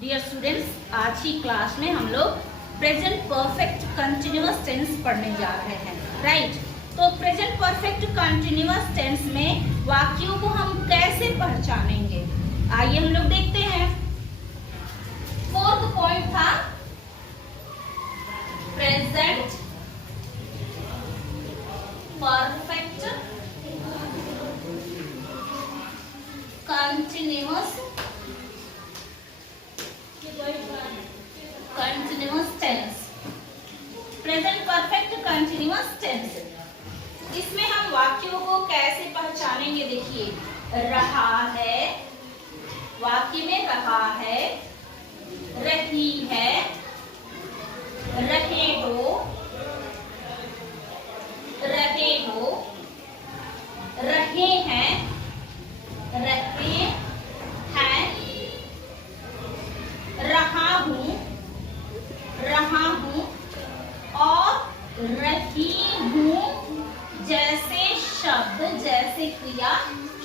Dear students, आज की class में हम लोग प्रेजेंट परफेक्ट कंटिन्यूअस टेंस पढ़ने जा रहे हैं, राइट। तो प्रेजेंट परफेक्ट कंटिन्यूअस टेंस में वाक्यों को हम कैसे पहचानेंगे, आइए हम लोग देखते हैं। फोर्थ पॉइंट था present perfect continuous tense. Present perfect continuous tense, इसमें हम वाक्यों को कैसे पहचानेंगे। देखिए, रहा है, वाक्य में रहा है, रही है, रहे हो, रहे हो, रहे हैं, रहे हैं, रहा हूं, रहा हूं और रही हूं जैसे शब्द, जैसे क्रिया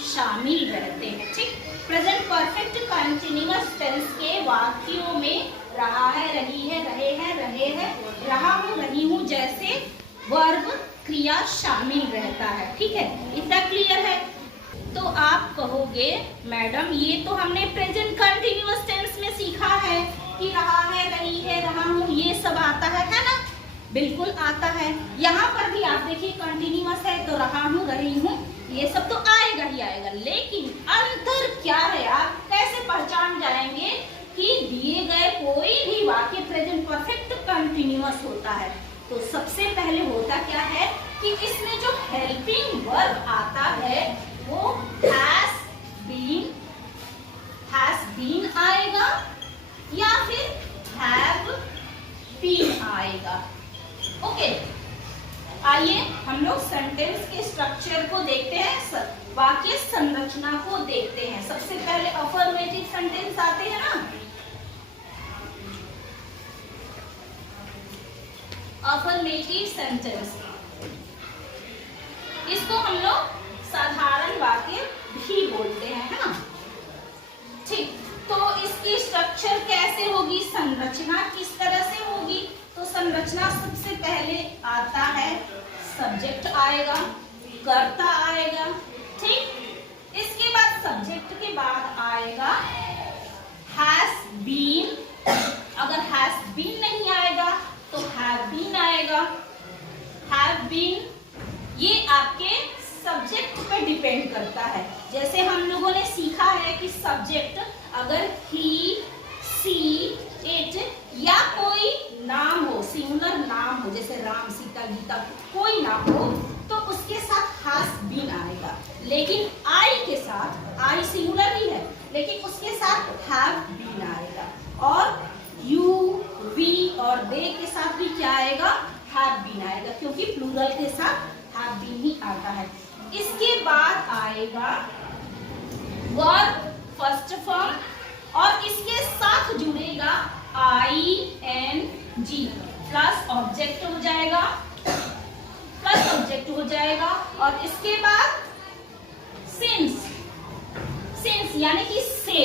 शामिल रहते हैं, ठीक। प्रेजेंट परफेक्ट कंटिन्यूअस टेंस के वाक्यों में रहा है, रही है, रहे हैं, रहे हैं, रहा हूं, रही हूं जैसे वर्ब, क्रिया शामिल रहता है, ठीक है। इतना क्लियर है। तो आप कहोगे मैडम ये तो हमने प्रेजेंट कंटिन्यूअस टेंस में सीखा है कि रहा है, रही है, रहा हूं, ये सब आता है ना। बिल्कुल आता है। यहाँ पर भी आप देखिए कंटिन्यूअस है तो रहा हूं, रही हूं, ये सब तो आएगा ही आएगा। लेकिन अंतर क्या है, आप कैसे पहचान जाएंगे कि दिए गए कोई भी वाक्य प्रेजेंट परफेक्ट कंटिन्यूअस होता है। तो सबसे पहले होता क्या है कि इसमें जो हेल्पिंग वर्ब आता है वो हैज बीन आएगा या फिर हैव बीन आएगा। ओके, आइए हम लोग सेंटेंस के स्ट्रक्चर को देखते हैं, वाक्य संरचना को देखते हैं। सबसे पहले अफर्मेटिव सेंटेंस आते हैं ना, अफर्मेटिव सेंटेंस, इसको हम लोग साधारण वाक्य भी बोलते हैं, है ना, ठीक। तो इसकी स्ट्रक्चर कैसे होगी, संरचना किस तरह से होगी। तो संरचना सबसे पहले आता है सब्जेक्ट आएगा, कर्ता आएगा, ठीक। इसके बाद सब्जेक्ट के बाद आएगा हैज बीन, अगर हैज बीन नहीं आएगा तो हैव बीन आएगा। हैव बीन ये आपके सब्जेक्ट पे डिपेंड करता है। जैसे हम लोगों ने सीखा है कि सब्जेक्ट अगर ही, सी, इट या कोई नाम हो, सिंगुलर नाम हो, जैसे राम, सीता, गीता, कोई नाम हो तो उसके साथ हैज बीन आएगा। लेकिन आई के साथ, आई सिंगुलर ही है लेकिन उसके साथ हैव बीन आएगा। और यू, वी और दे के साथ भी क्या आएगा, हैव बीन आएगा, क्योंकि प्लूरल के साथ हैव बीन ही आता है। इसके बाद आएगा वर्ब फर्स्ट फॉर्म और इसके साथ जुड़ेगा ING प्लस ऑब्जेक्ट हो जाएगा, प्लस ऑब्जेक्ट हो जाएगा। और इसके बाद सिंस, सिंस यानी कि से,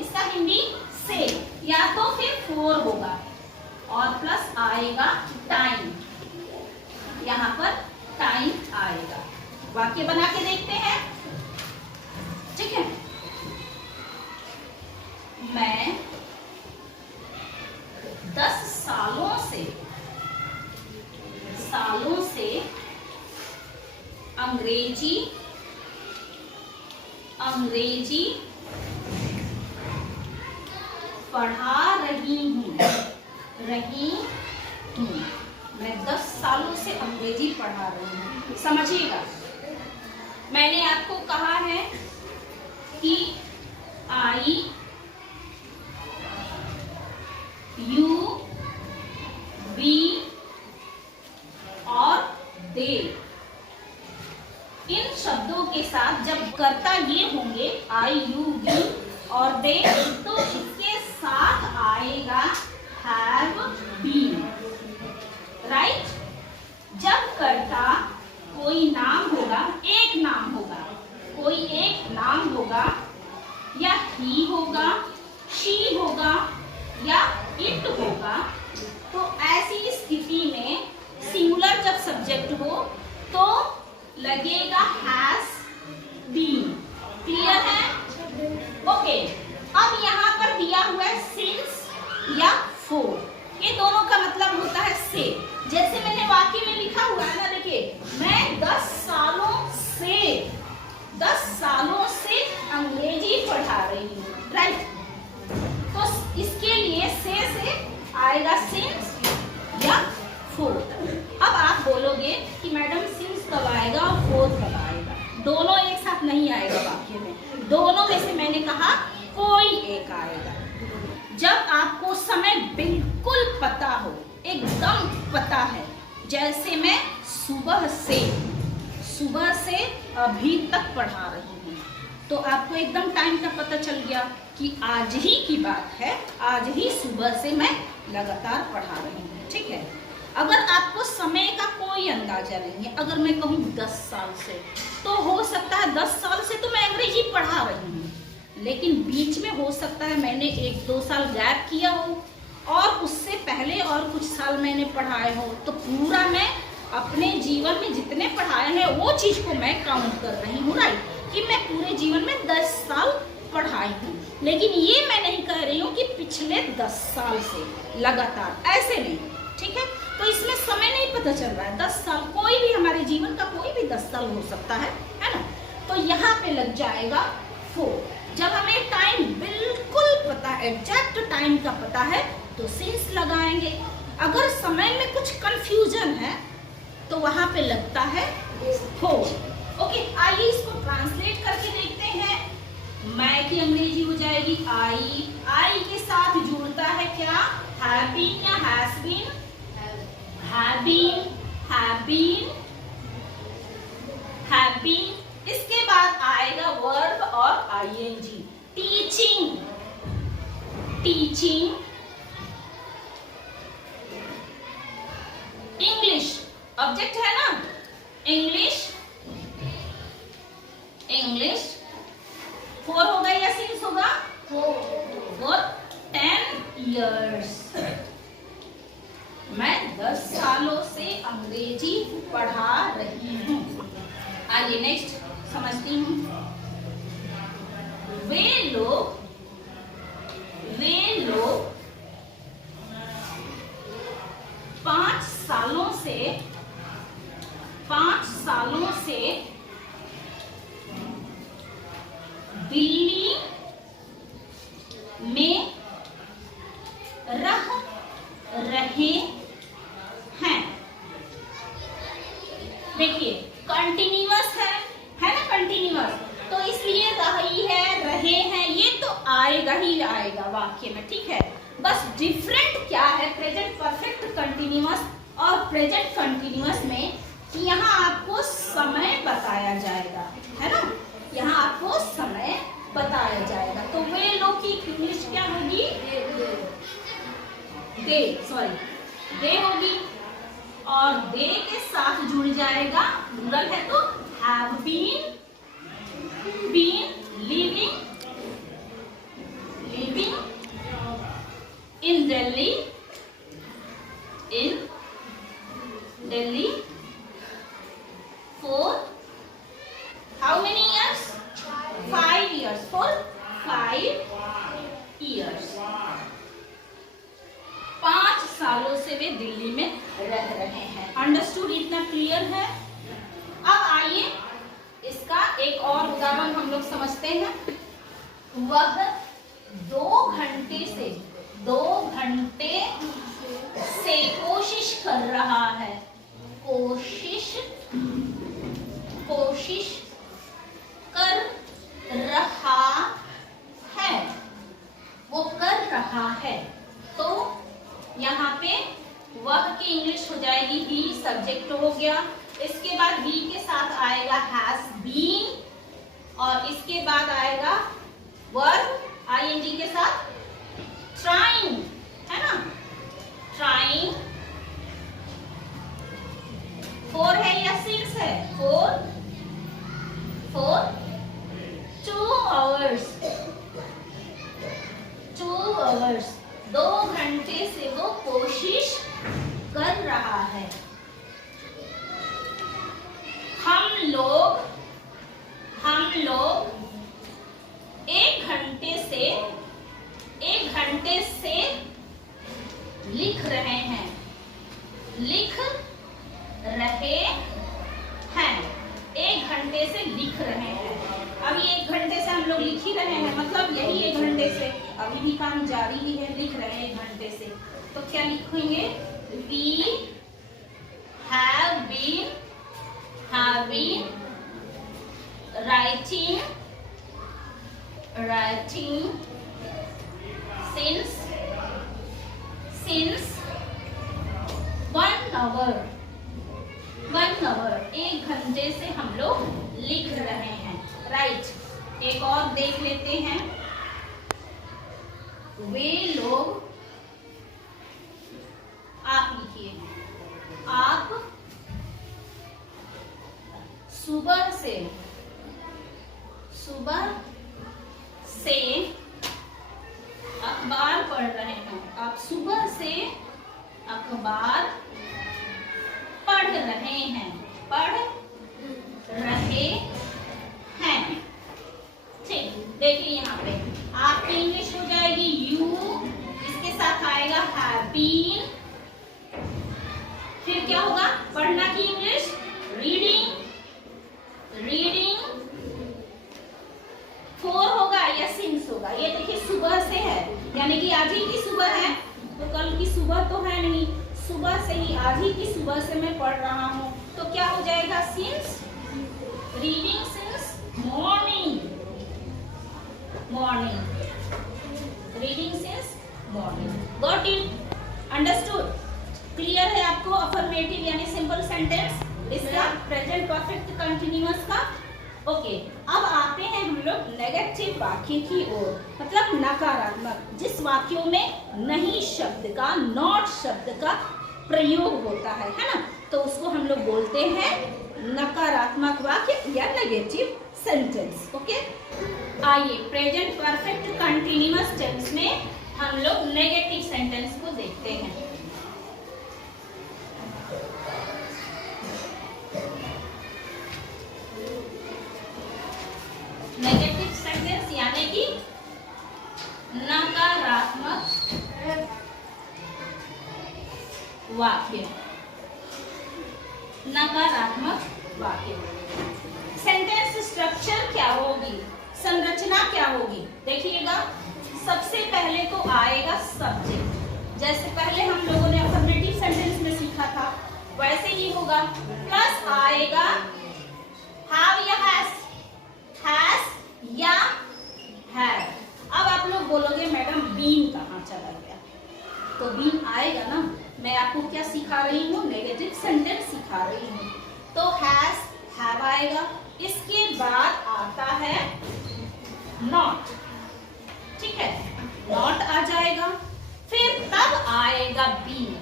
इसका हिंदी से या तो फिर फोर होगा और प्लस आएगा टाइम, यहाँ पर टाइम आएगा। वाक्य बना के देखते हैं, ठीक है। मैं 10 सालों से अंग्रेजी पढ़ा रही हूँ, मैं 10 सालों से अंग्रेजी पढ़ा रही हूँ। समझिएगा, मैंने आपको कहा है कि आई, यू, वी और दे, इन शब्दों के साथ जब कर्ता ये होंगे आई, यू, वी और दे, तो इसके साथ आएगा हैव बीन, राइट। जब कर्ता कोई नाम होगा, एक नाम होगा, कोई एक नाम होगा या ही होगा, शी होगा इट होगा, तो ऐसी स्थिति में सिंगुलर जब सब्जेक्ट हो तो लगेगा हैज बीन। क्लियर है? ओके। अब यहाँ पर दिया हुआ है सिंस या फॉर, ये दोनों का मतलब होता है से। जैसे मैंने वाक्य में लिखा हुआ है ना, देखिए, मैं 10 सालों से अंग्रेजी पढ़ा रही हूँ, राइट। तो इसके लिए से आएगा सिंस या फॉर। अब आप बोलोगे कि मैडम सिंस कब आएगा और फॉर कब आएगा? दोनों एक साथ नहीं आएगा वाक्य में, दोनों में से मैंने कहा कोई एक आएगा। जब आपको समय बिल्कुल पता हो, एकदम पता है, जैसे मैं सुबह से अभी तक पढ़ा रही हूँ, तो आपको एकदम टाइम का पता चल गया कि आज ही की बात है, आज ही सुबह से मैं लगातार पढ़ा रही हूँ, ठीक है। अगर आपको समय का कोई अंदाजा नहीं है, अगर मैं कहूँ 10 साल से, तो हो सकता है 10 साल से तो मैं अंग्रेजी पढ़ा रही हूँ, लेकिन बीच में हो सकता है मैंने 1-2 साल गैप किया हो और उससे पहले और कुछ साल मैंने पढ़ाए हो, तो पूरा मैं अपने जीवन में जितने पढ़ाए हैं वो चीज़ को मैं काउंट कर रही हूँ, राइट, कि मैं पूरे जीवन में 10 साल पढ़ाई हूँ। लेकिन ये मैं नहीं कह रही हूँ कि पिछले 10 साल से लगातार, ऐसे नहीं, ठीक है। तो इसमें समय नहीं पता चल रहा है, 10 साल, कोई भी हमारे जीवन का कोई भी 10 साल हो सकता है ना। तो यहाँ पे लग जाएगा फॉर। जब हमें टाइम बिल्कुल पता है, एग्जैक्ट टाइम का पता है, तो सिंस लगाएंगे। अगर समय में कुछ कंफ्यूजन है तो वहां पे लगता है फॉर। ओके, आइए इसको ट्रांसलेट करके देखते हैं। मैं की अंग्रेजी हो जाएगी आई के साथ जुड़ता है क्या? हैव बीन या हैज बीन? Have been. इसके बाद आएगा वर्ब और आईएनजी। टीचिंग, इंग्लिश, ऑब्जेक्ट है ना, इंग्लिश, फॉर होगा या सिंस होगा? For 10 years। मैं 10 सालों से अंग्रेजी पढ़ा रही हूँ। आगे नेक्स्ट समझती हूँ। वे लोग 5 सालों से दिल्ली में रह रहे हैं। देखिए कंटिन्यूअस है ना, कंटिन्यूअस, तो इसलिए रही है, रहे हैं, ये तो आएगा ही आएगा वाक्य में, ठीक है। बस डिफरेंट क्या है प्रेजेंट परफेक्ट कंटिन्यूअस और प्रेजेंट कंटिन्यूअस में, कि यहाँ आपको समय बताया जाएगा, है ना, यहाँ आपको समय बताया जाएगा। तो वे लोग की इंग्लिश क्या होगी? दे होगी, और दे के साथ जुड़ जाएगा, प्लूरल है तो have been, living in Delhi for how many years? 5 years. For 5 years. 5 सालों से वे दिल्ली में रह रहे हैं। अंडरस्टूड? इतना क्लियर है? अब आइए इसका एक और उदाहरण हम लोग समझते हैं। वह 2 घंटे से कोशिश कर रहा है। कोशिश कर रहा है, वो कर रहा है, तो यहाँ पे वह की इंग्लिश हो जाएगी ही, सब्जेक्ट हो गया। इसके बाद बी के साथ आएगा हैज बीन, और इसके बाद आएगा वर्ब आईएनजी के साथ ट्राइंग, है ना, ट्राइंग। 4 है या 6 है? 4 2 hours 2 घंटे से वो कोशिश कर रहा है। हम लोग 1 घंटे से लिख रहे हैं। लिख रहे हैं, 1 घंटे से लिख रहे हैं। अभी 1 घंटे से हम लोग लिख ही रहे हैं, मतलब यही 1 घंटे से अभी भी काम जारी ही है, लिख रहे हैं 1 घंटे से। तो क्या लिखेंगे? We have been writing since 1 hour। 1 घंटे से हम लोग लिख रहे हैं। राइट। एक और देख लेते हैं। वे लोग, आप लिखिए, आप सुबह से अखबार पढ़ रहे हैं। आप सुबह से अखबार पढ़ रहे हैं। ठीक, देखिए यहाँ पे आपकी इंग्लिश हो जाएगी यू, इसके साथ आएगा हैव बीन, फिर क्या होगा पढ़ना की इंग्लिश? रीडिंग। 4 होगा या सिंस होगा। ये देखिए सुबह से है, यानी कि आज ही की सुबह है, तो कल की सुबह तो है नहीं, सुबह से ही, आज ही की सुबह से मैं पढ़ रहा हूँ, तो क्या हो जाएगा? Since. Reading since morning. Reading since morning. Got it? Understood? Clear है आपको? अफर्मेटिव यानी सिंपल सेंटेंस, इसका प्रेजेंट परफेक्ट कंटिन्यूअस का। ओके, अब आते हैं हम लोग नेगेटिव वाक्य की ओर, मतलब नकारात्मक, जिस वाक्यों में नहीं शब्द का, नॉट शब्द का प्रयोग होता है ना, तो उसको हम लोग बोलते हैं नकारात्मक वाक्य या नेगेटिव सेंटेंस। ओके, आइए प्रेजेंट परफेक्ट कंटिन्यूअस टेंस में हम लोग नेगेटिव सेंटेंस को देखते हैं। नेगेटिव सेंटेंस यानी कि नकारात्मक वाक्य। नकारात्मक वाक्य। सेंटेंस स्ट्रक्चर क्या होगी, संरचना क्या होगी? देखिएगा, सबसे पहले तो आएगा सब्जेक्ट, जैसे पहले हम लोगों ने अफर्मेटिव सेंटेंस में सीखा था वैसे ही होगा। प्लस आएगा हैव या हैज या हैव। अब आप लोग बोलोगे मैडम बीन कहाँ चला गया? तो बीन आएगा ना, मैं आपको क्या सिखा रही हूँ? नेगेटिव सेंटेंस सिखा रही हूँ। तो हैव आएगा, इसके बाद आता है नॉट। ठीक है, नॉट आ जाएगा, फिर तब आएगा बीन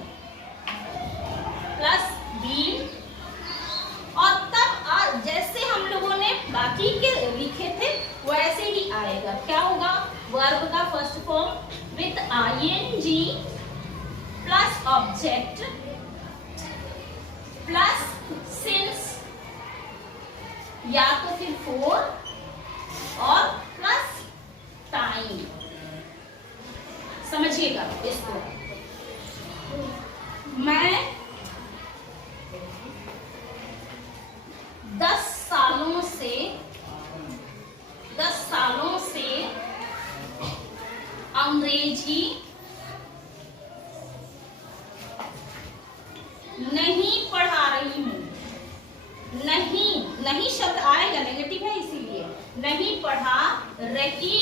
प्लस बीन, और तब जैसे हम लोगों ने बाकी के लिखे थे वैसे ही आएगा। क्या होगा? वर्ब का first form with ING plus object plus since, या तो फिर फॉर और प्लस टाइम। समझिएगा इसको। मैं 10 सालों से अंग्रेजी नहीं पढ़ा रही हूँ। नहीं शब्द आएगा, नेगेटिव है इसीलिए। नहीं पढ़ा रही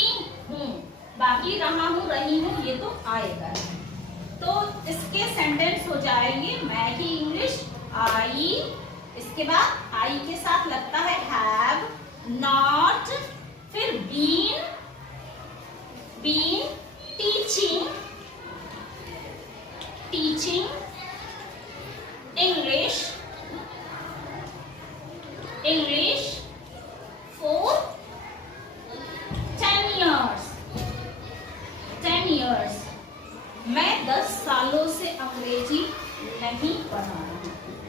हूँ, बाकी रहा हूँ, रही हूँ ये तो आएगा। तो इसके सेंटेंस हो जाएंगे मैं की इंग्लिश आई, इसके बाद आई के साथ लगता है हैव, नॉट, फिर been teaching English for 10 years। मैं 10 सालों से अंग्रेजी नहीं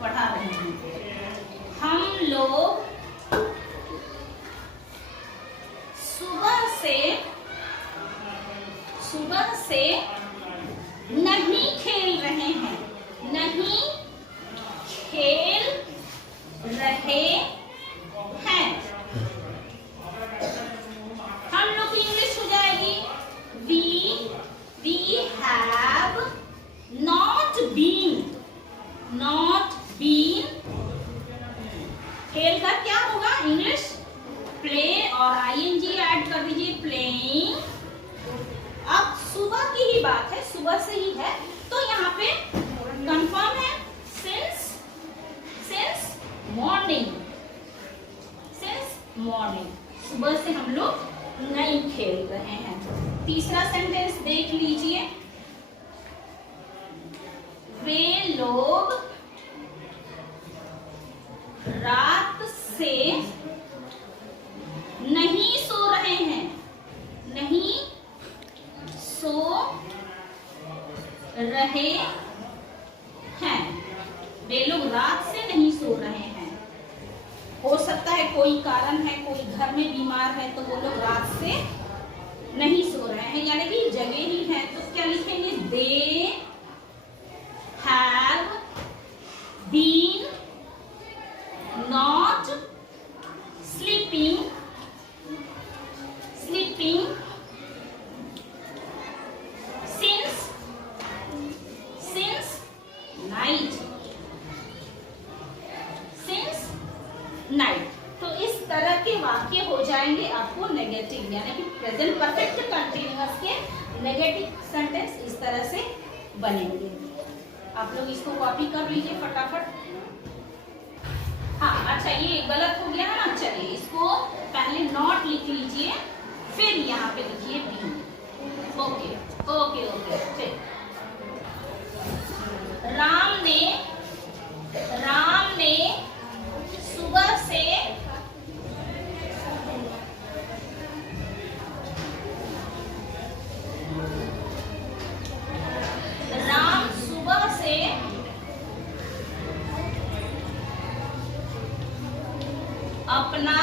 पढ़ा रही हूँ। हम लोग सुबह से नहीं खेल रहे हैं। नहीं खेल रहे हैं। हम लोग की इंग्लिश हो जाएगी we have not been खेल का क्या होगा इंग्लिश? प्ले और ing ऐड कर दीजिए, प्लेइंग। अब सुबह की ही बात है, सुबह से ही है, तो यहाँ पे कंफर्म है सिंस मॉर्निंग। सुबह से हम लोग नहीं खेल रहे हैं। तीसरा सेंटेंस देख लीजिए, वे लोग रात से नहीं सो रहे हैं। नहीं सो रहे हैं। वे लोग रात से नहीं सो रहे हैं। हो सकता है कोई कारण है, कोई घर में बीमार है, तो वो लोग रात से नहीं सो रहे हैं, यानी कि जगह ही है, तो क्या लिखेंगे? They have been not sleeping since night. तो इस तरह के वाक्य हो जाएंगे आपको नेगेटिव, यानी कि प्रेजेंट परफेक्ट कंटीन्यूअस के नेगेटिव सेंटेंस इस तरह से बनेंगे। आप लोग इसको कॉपी कर लीजिए फटाफट। हाँ, अच्छा ये गलत हो गया है ना, चलिए इसको पहले नॉट लिख लीजिए, फिर यहाँ पे लिखिए बी। ओके ओके ओके, चलिए। राम ने सुबह से अपना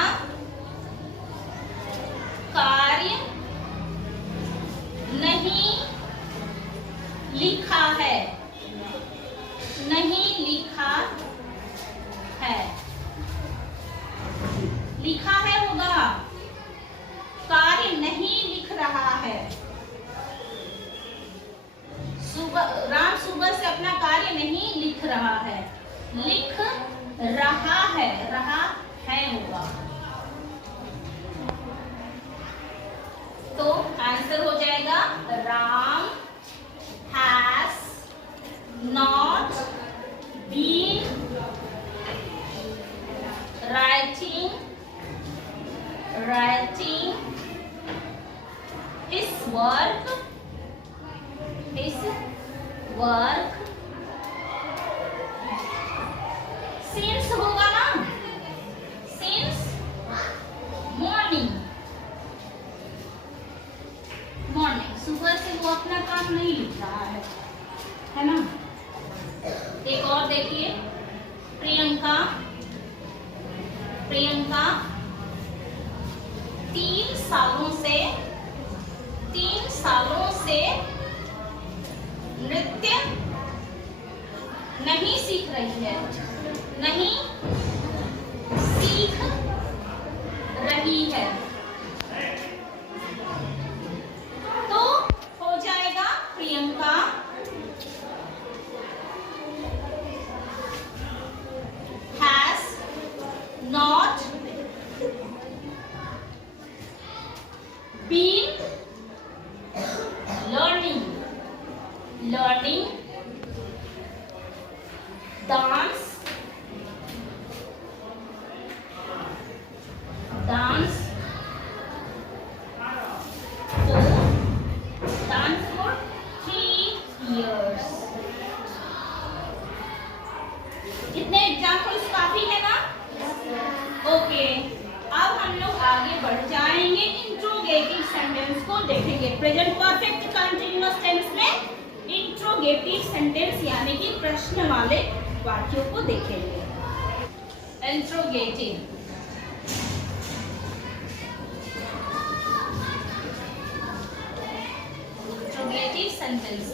कार्य नहीं लिखा है। लिखा है होगा, कार्य नहीं लिख रहा है। राम सुबह से अपना कार्य नहीं लिख रहा है। लिख रहा है, रहा है होगा। तो आंसर हो जाएगा Ram has not been writing his work since होगा ना, since morning। सुबह से वो अपना काम नहीं लिख रहा है ना। एक और देखिए, प्रियंका 3 सालों से नृत्य नहीं सीख रही है। नहीं सीख रही है, तो हो जाएगा Priyanka has not been learning dance for 3 years। कितने एग्जाम्पल्स काफी है ना? ओके, अब हम लोग आगे बढ़ जाएंगे, इंट्रोगेटिव सेंटेंस को देखेंगे। प्रेजेंट परफेक्ट कंटीन्यूअस टेंस में इंट्रोगेटिव सेंटेंस यानी कि प्रश्न वाले वाक्यों को देखेंगे। इंट्रोगेटिव सेंटेंस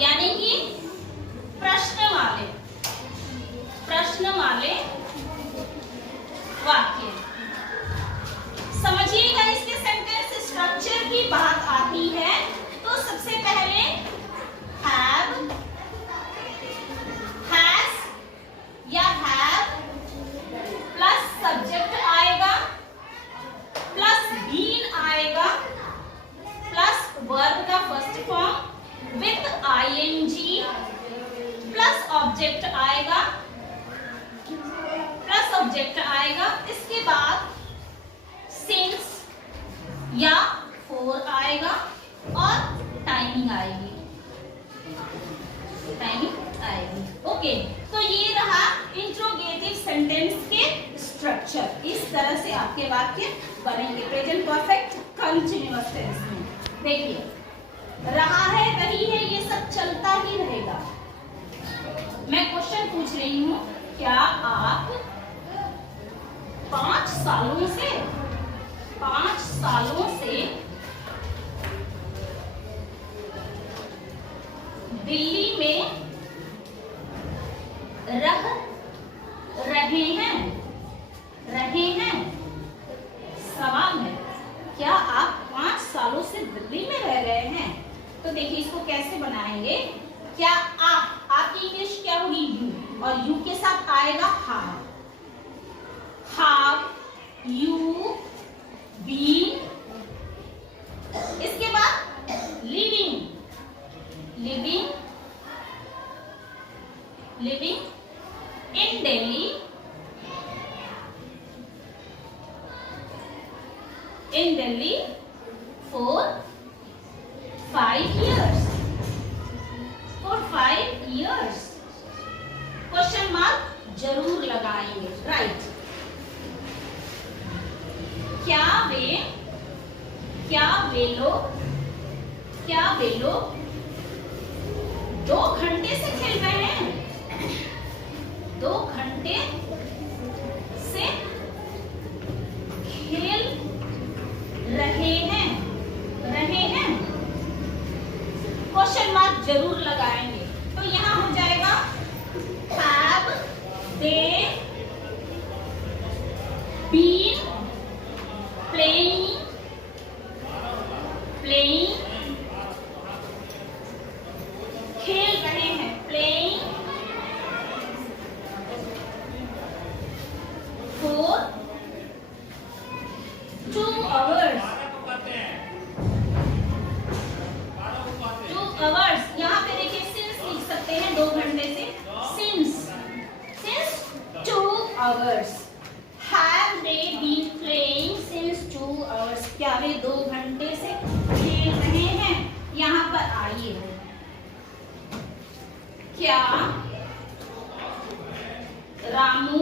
यानी कि प्रश्न वाले वाक्य। समझिएगा, इसके सेंटेंस स्ट्रक्चर की बात आती है तो सबसे पहले हैव, हैज या हैव प्लस सब्जेक्ट आएगा, प्लस बीन आएगा, प्लस वर्ब का first form with ING, plus object आएगा, इसके बाद सिंस या फॉर आएगा और टाइमिंग आएगी। ओके, तो ये रहा इंट्रोगेटिव सेंटेंस के स्ट्रक्चर। इस तरह से आपके वाक्य बनेंगे प्रेजेंट परफेक्ट कंटीन्यूअस टेंस में। देखिए, रहा है, रही है, ये सब चलता ही रहेगा। मैं क्वेश्चन पूछ रही हूँ, क्या आप 5 सालों से दिल्ली में रह रहे हैं? सवाल है, क्या आप 5 सालों से दिल्ली में रह रहे हैं? तो देखिए, इसको कैसे बनाएंगे। क्या आपकी इंग्लिश क्या होगी? यू, और यू के साथ आएगा हाव यू बीन, इसके बाद living in Delhi for 5 years, question mark जरूर लगाएंगे, राइट। क्या वे लोग 2 घंटे से खेल रहे हैं? 2 घंटे से खेल रहे हैं, क्वेश्चन मार्क जरूर लगाएंगे। तो यहाँ हो जाएगा have they been playing खेल रहे हैं, playing for 2 hours। 2 hours, यहाँ पे देखिए since लिख सकते हैं 2 घंटे से, since 2 hours। Have they been playing since 2 hours? क्या वे 2 घंटे से खेल रहे हैं? यहाँ पर आइए, क्या रामू,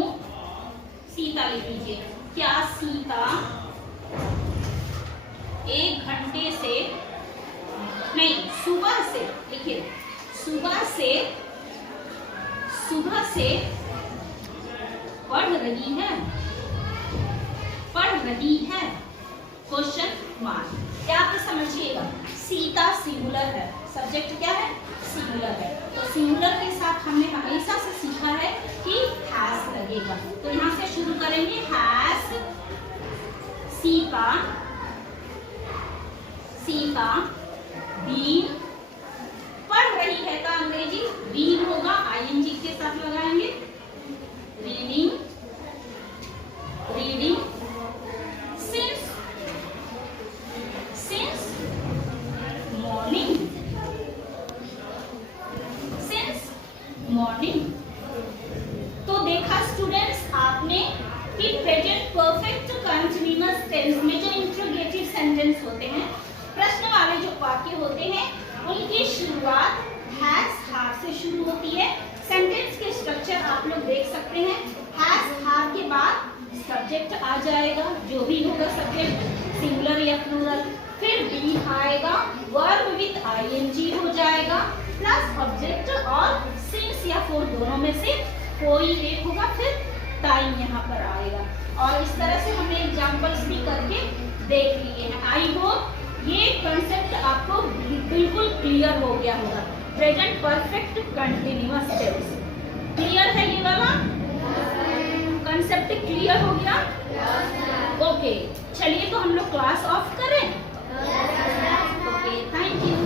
सीता लिख लीजिए, क्या सीता 1 घंटे से, नहीं, सुबह से, देखिए सुबह से पढ़ रही है, क्वेश्चन मार्क। क्या आप समझिएगा, सीता सिंगुलर है, सब्जेक्ट क्या है? सिंगुलर है। तो सिंगुलर के साथ हमने हमेशा से सीखा है कि हैज लगेगा। तो यहाँ से शुरू करेंगे, हैज सीता बीन, पढ़ रही है का अंग्रेजी बीन होगा, आईएनजी के साथ लगाएंगे, रीडिंग since morning। तो देखा स्टूडेंट्स आपने कि प्रेजेंट परफेक्ट कंटीन्यूअस टेंस में जो इंट्रोगेटिव सेंटेंस होते हैं, प्रश्न वाले जो वाक्य होते हैं, उनकी शुरुआत हैज हार से शुरू होती है। सेंटेंस के स्ट्रक्चर आप लोग देख सकते हैं, हैज हार के बाद सब्जेक्ट आ जाएगा, जो भी होगा सब्जेक्ट, सिंगुलर या प्लूरल, फिर बी आएगा, वर्ब विथ आईएनजी हो जाएगा, प्लस ऑब्जेक्ट और सिंस या फॉर दोनों में से कोई एक होगा, फिर टाइम यहाँ पर आएगा। और इस तरह से हमने एग्जाम्पल्स भी करके देख लिए हैं। आई होप ये कंसेप्ट आपको बिल्कुल क्लियर हो गया होगा। Present perfect continuous tense clear है, ये वाला कंसेप्ट क्लियर हो गया? ओके, चलिए तो हम लोग क्लास ऑफ करें। Okay, thank you.